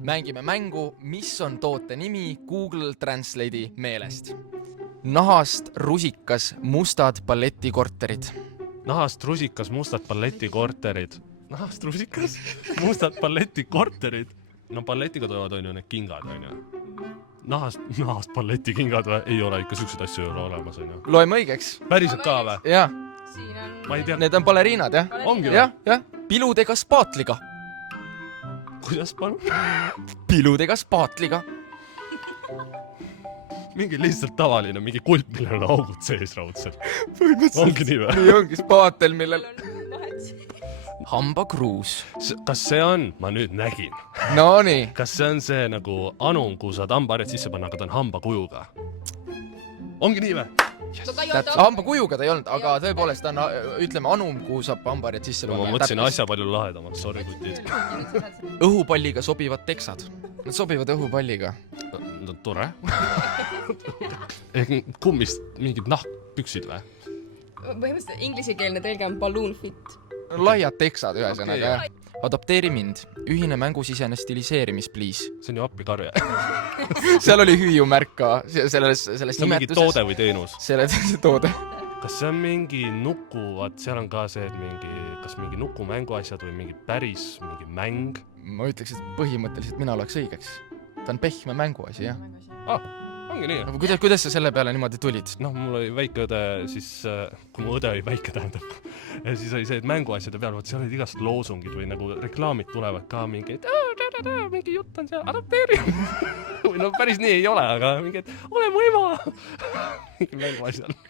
Mängime mängu, mis on toote nimi Google Translate'i meelest. Nahast rusikas mustad balletikorterid. Nahast rusikas mustad balletikorterid. Nahast rusikas mustad balletikorterid. No balletiga tulevad on ju need kingad, on ju. Nahast balletikingad või? Ei ole, ikka siukseid asju ei ole olemas, on ju. Loeme õigeks. Päriselt ka või? Jah, Siin on... Ma ei tea, need on baleriinad, jah? ongi või? Jah. Piludega spaatliga. Kuidas palun? Piludega spaatliga. Mingi lihtsalt tavaline, mingi kulp, millel on augud sees raudselt. Ongi nii või? Nii ongi spaatel, millel... vahet. Hambakruus. Kas see on? Ma nüüd nägin. No nii. Kas see on see nagu anum, kuhu saad hambaharjad sisse panna, aga ta on hambakujuga? Ongi nii või? Hambakujuga ta ei olnud, aga tõepoolest on, ütleme, anum, kuhu saab hambaharjad sisse No, ma mõtlesin asja palju lahedamalt, sorry kutid. Õhupalliga sobivad teksad. Nad sobivad õhupalliga. No tore. Kummist mingid nahkpüksid või? Põhimõtteliselt inglisekeelne tõlge on balloon fit. Laiad teksad ühesõnaga. Adapteeri mind. Ühine mängusisene stiliseerimis, please. See on ju appikarja. Seal oli hüüumärk ka selles See on mingi nimetuses. toode või teenus. Selle toode. Kas see on mingi nuku, vaat seal on ka see, et mingi, kas mingi nuku mänguasjad või mingi päris mingi mäng? Ma ütleks, et põhimõtteliselt mina oleks õigeks. Ta on pehme mänguasi, jah. Ongi nii. Kuidas sa selle peale niimoodi tulid? Noh, mul oli väike õde, siis kui mu õde oli väike, tähendab, ja siis oli see, et mänguasjade peal, seal olid igast loosungid või nagu reklaamid tulevad ka mingi, et mingi jutt on seal, adapteeri. Või no päris nii ei ole, aga mingi, et ole mu ema. Mingi mänguasjal.